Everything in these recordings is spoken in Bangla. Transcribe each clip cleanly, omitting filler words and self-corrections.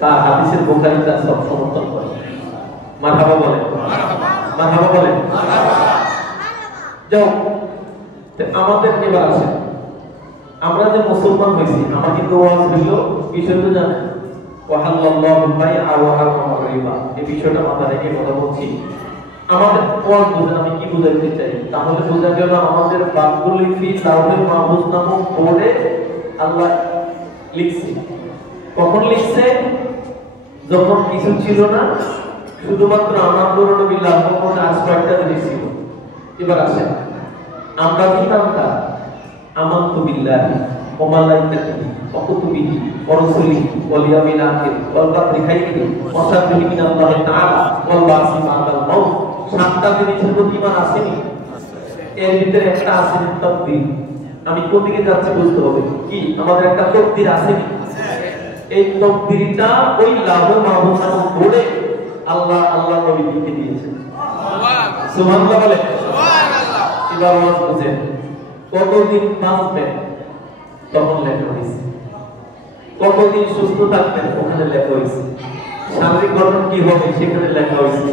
তার হাদিসের বুখারী তা সব সমর্থন করে। মারহাবা বলেন, মারহাবা বলেন। যাও আমাদের এবার আসে, আমরা যে মুসলমান হয়েছি আমার কিন্তু ওয়াজ হইল বিষয় তো জানেন, ওয়াহাল্লাল্লাহু বাইআ ওয়া হারামা রিবা, এই বিষয়টা মাথায় রেখে কথা বলছি। আমাদের ওয়াজ বুঝেন আমি কি বুঝাইতে চাই, তাহলে বোঝা গেল আমাদের বাক্যগুলি ফি লাউহে মাহফুজ নামক বোর্ডে আল্লাহ লিখছে। কখন লিখছে? যখন কিছু ছিল না, শুধুমাত্র আমার নবী লাভ করতে আশ্রয়টা দিয়েছিল। এবার আসেন, আমরা কি নামটা আমানতু বিল্লাহি ওয়া মালাইকাতিহি ওয়া কুতুবিহি ওয়া রাসূলিহি ওয়াল ইয়াউমিল আখির ওয়াল কদরি খাইরিহি ওয়া শাররিহি মিনাল্লাহি তাআলা ওয়াল বাসি বাদাল মাউত। সাতটা জিনিসের প্রতি ঈমান আসেনি? এর ভিতরে একটা আছে তাকদীর। আমি কোন দিকে যাচ্ছি বুঝতে হবে। কি আমাদের একটা তাকদীর আসেনি? এই তাকদীরটা ওই লাউহে মাহফুজ নামক বোর্ডে আল্লাহ নবী লিখে দিয়েছেন। সুবহানাল্লাহ বলে, সুবহানাল্লাহ। এবার ওয়াজ বুঝেন, কতদিন বাঁচবেন তখন লেখা হয়েছে, কতদিন সুস্থ থাকবেন ওখানে লেখা হয়েছে, শারীরিক গঠন কি হবে সেখানে লেখা হয়েছে,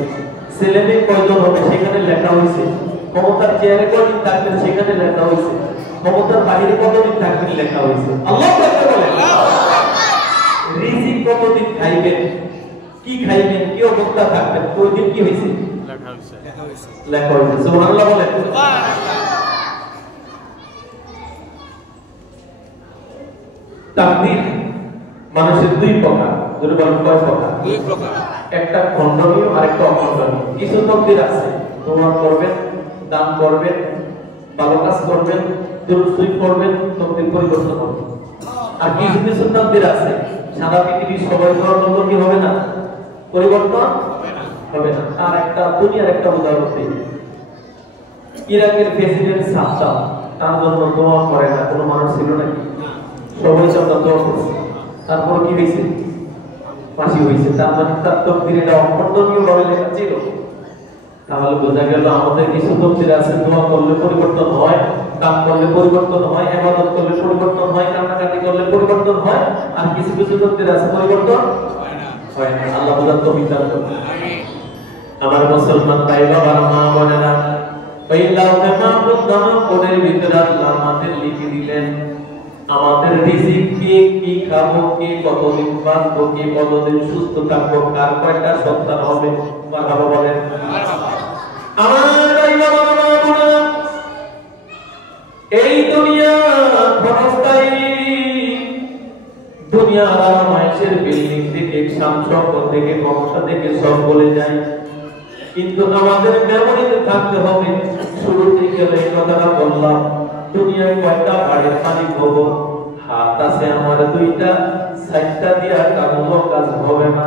ছেলে মেয়ে কয়জন হবে সেখানে লেখা হয়েছে, ক্ষমতার চেয়ারে কতদিন থাকবেন সেখানে লেখা হয়েছে, ক্ষমতার বাইরে কতদিন থাকবেন লেখা হয়েছে। আল্লাহু আকবার বলেন। রিজিক কতদিন খাইবেন, কি খাইবেন, কি অবস্থা থাকবেন ওই দিন কি হয়েছে লেখা হয়েছে, লেখা হয়েছে। সুবহানাল্লাহ বলেন, সুবহানাল্লাহ। তাকদীর মানুষের দুই প্রকার, যদি বলেন কয় প্রকার? দুই প্রকার। একটা খণ্ডনীয় আর একটা অখণ্ডনীয়। কিছু তাকদীর আছে তোমার করবেন, দান করবেন, ভালো কাজ করবেন, দুরূদ শরীফ পড়বেন, তাকদীর পরিবর্তন হবে। আর কিছু কিছু তাকদীর আছে সারা পৃথিবীর সবাই করার জন্য কি হবে না, পরিবর্তন হবে না। আর একটা দুনিয়ার একটা উদাহরণ দিই, ইরাকের প্রেসিডেন্ট সাদ্দাম, তার জন্য দোয়া করে না কোনো মানুষ ছিল নাকি? সবাই সাদ্দাম দোয়া করছে, তারপর কি হয়েছে? ফাঁসি হয়েছে। তার মানে তার তাকদীর এটা অখণ্ডনীয় ভাবে লেখা ছিল। তাহলে বোঝা গেল আমাদের কিছু তাকদীর আছে দোয়া করলে পরিবর্তন হয়, কাম করলে পরিবর্তন হয়, ইবাদত করলে পরিবর্তন হয়, কান্নাকাটি করলে পরিবর্তন হয়। আর কিছু কিছু তাকদীর আছে পরিবর্তন হয় না। আল্লাহ বুঝার তৌফিক দান করুন। আমিন। আমার মুসলমান ভাই বাবার মা বোনেরা, ওই লাউহে মাহফুজ নামক বোর্ডের ভিতরে আল্লাহ আমাদের লিখে দিলেন আমাদের রিজিক কে, কি খাবো, কে কতদিন বাঁচবো, কে কতদিন সুস্থ থাকবো, কার কয়টা সন্তান হবে। মারহাবা বলেন, মারহাবা। আমার ভাই বাবার মা বোনেরা, এই দুনিয়া ক্ষণস্থায়ী, দুনিয়ার আরামায়েশের বিল্ডিং থেকে, সম্পদ থেকে, ক্ষমতা থেকে সব বলে যায়, কিন্তু আমাদের মেমোরিতে থাকতে হবে। শুরুতে গেলে এই কথাটা বললাম, দুনিয়ায় কয়টা বাড়ির মালিক হবো, হাত আছে আমার দুইটা, চারটা দিয়া কামলো কাজ হবে না,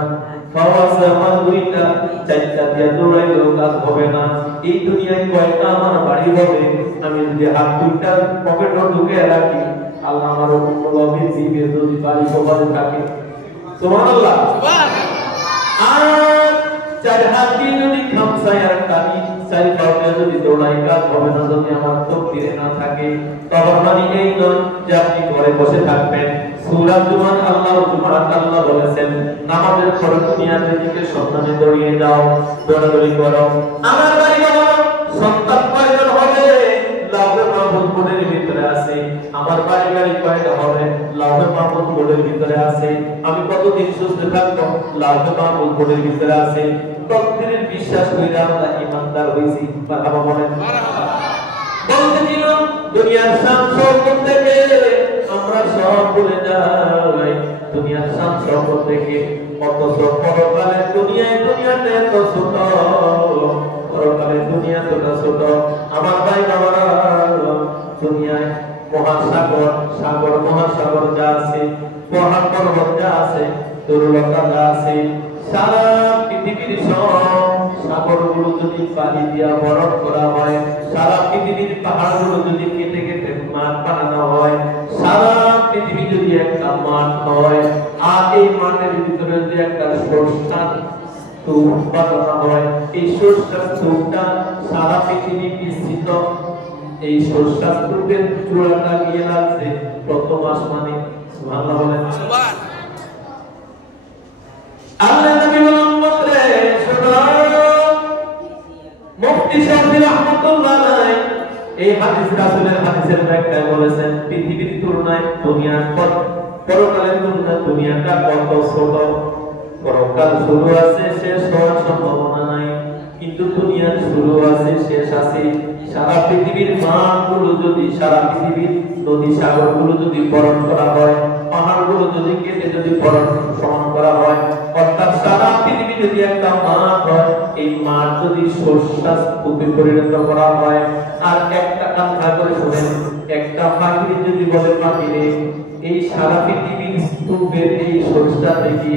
খাওয়া আছে আমার দুইটা, চারটা দিয়া দৌড়াইলেও কাজ হবে না। এই দুনিয়ায় কয়টা আমার বাড়ি হবে, আমি যদি হাত দুইটা পকেটে ঢুকে রাখি, আল্লাহ আমার অন্যভাবে জীবে যদি বাড়ি কপালে থাকে। সুবহানাল্লাহ, সুবহানাল্লাহ। আর চার হাত দিয়ে যদি খামসায় আর টানি, চার পায়ে যদি দৌড়াই, কাজ হবে না যদি আমার তাকদীরে না থাকে। তখন মানে এই নয় যে আপনি ঘরে বসে থাকবেন। সূরা জুমার আল্লাহ বলেছেন নামাজের পরে দুনিয়ার রিজিকের সন্ধানে দৌড়িয়ে যাও, দৌড়াদৌড়ি করো। আমার বাড়ি বাবা সন্তান কয়জন হবে, লাউহে মাহফুজ বোর্ডের ভিতরে আছে। আমার বাড়ি গাড়ি কয়টা হবে, লাউহে মাহফুজ বোর্ডের ভিতরে আছে। আমি কতদিন সুস্থ থাকবো, লাউহে মাহফুজ বোর্ডের ভিতরে আছে। তাকদীরের বিশ্বাস কইরা আমরা ঈমানদার হইছি। মারহাবা বলেন, মারহাবা। বলতেছিল দুনিয়ার শান শৌকত থেকে আমরা সব ভুলে যাই, দুনিয়ার শান শৌকত থেকে। অথচ পরকালে দুনিয়াতে এত ছোট, পরকালে দুনিয়া তো ছোট। আমার ভাই বাবারা, দুনিয়ায় মহাসাগর, সাগর মহাসাগর যা আছে, পাহাড় পর্বত যা আছে, তরুলতা যা আছে, সারা পৃথিবীর সব সাগরগুলো যদি পানি দিয়া বরফ করা হয়, সারা পৃথিবীর পাহাড়গুলো যদি কেটে কেটে মাঠ বানানো হয়, সারা পৃথিবী যদি একটা মাঠ হয়, আর এই মাঠের ভিতরে যদি একটা সরষার স্তূপ বানানো হয়, এই সরষার স্তূপটা সারা পৃথিবী বিস্তৃত। এই সরষার স্তূপের চূড়াটা গিয়ে লাগছে প্রথম আসমানে। সুবহানাল্লাহ বলেন, সুবহানাল্লাহ। আল্লাহ নবী বলেন মতরে শোনো মুফতি শাফি রাহমাতুল্লাহ আলাইহি এই হাদিস রাসূলের হাদিসের ব্যাখ্যায় বলেছেন পৃথিবীর তুলনায় দুনিয়ার পরকালের তুলনায় দুনিয়াটা কত ছোট পরকাল শুরু আছে শেষ হওয়ার সম্ভাবনা নাই কিন্তু দুনিয়ার শুরু আছে শেষ আছে সারা পৃথিবীর মাঠগুলো যদি সারা পৃথিবীর নদী সাগরগুলো যদি বরণ করা হয় পাহাড়গুলো যদি কেটে যদি বরণ সমান করা হয় অর্থাৎ সারা পৃথিবী যদি একটা মাঠ হয় এই মাঠ যদি শস্যস্তূপে পরিণত করা হয় আর একটা কান্না করে শুনেন একটা পাখি যদি বলে পাখিরে এই সারা পৃথিবীর স্তূপের এই সরিষা থেকে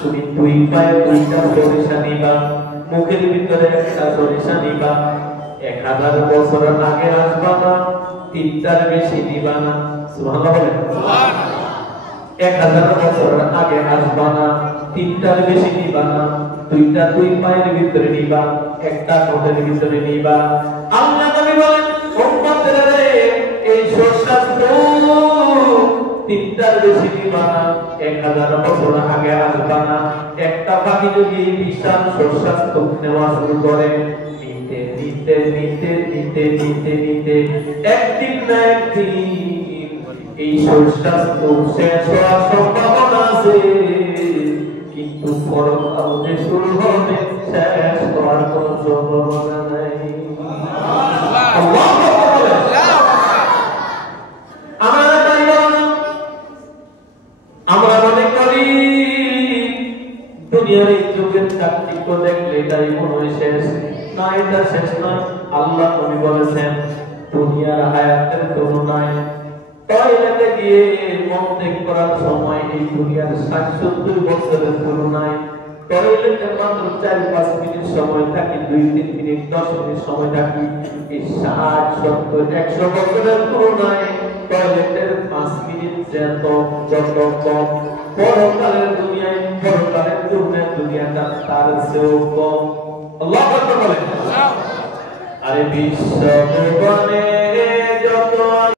তুমি দুই পায়ে দুইটা সরিষা নিবা মুখের ভিতরে একটা সরিষা নিবা 1000 বছর আগে আসবা না তিনটার বেশি নিবা না সুবহানাল্লাহ বলেন সুবহানাল্লাহ 1000 বছর আগে আসবা না তিনটার বেশি নিবা না দুইটা দুই পায়ের ভিতরে নিবা একটা ঠোঁটের ভিতরে নিবা আল্লাহ নবী বলেন উম্মতেরা রে এই সরিষা তিনটার বেশি নিবা না 1000 বছর আগে আসবা না একটা পাখি যদি বিশাল সরিষা স্তূপ নেওয়া শুরু করে নিতে নিতে নিতে নিতে নিতে একদিন না একদিন এই সরিষা স্তূপ শেষ হওয়ার সম্ভাবনা আছে কিন্তু পরকাল যে শুরু হবে শেষ হওয়ার কোনো সম্ভাবনা নাই আল্লাহু আকবার আমরা মনে করি দুনিয়ার এই যুগের চাকচিক্য দেখলে এটাই মনে হয় শেষ না এটা শেষ নয় আল্লাহ নবী বলেছেন দুনিয়ার হায়াতের তুলনায় টয়লেটে গিয়ে মল ত্যাগ করার সময় এই দুনিয়ার 60-70 বছরের তুলনায় টয়লেটে মাত্র 4-5 মিনিট সময় থাকে 2-3 মিনিট 10 মিনিট সময় থাকে এই 60-70-100 বছরের তুলনায় টয়লেটের 5 মিনিট যত কম পরকালের দুনিয়াটা তার চেয়েও কম আল্লাহু আকবার বলেন আরে বিশ্ব ভুবনে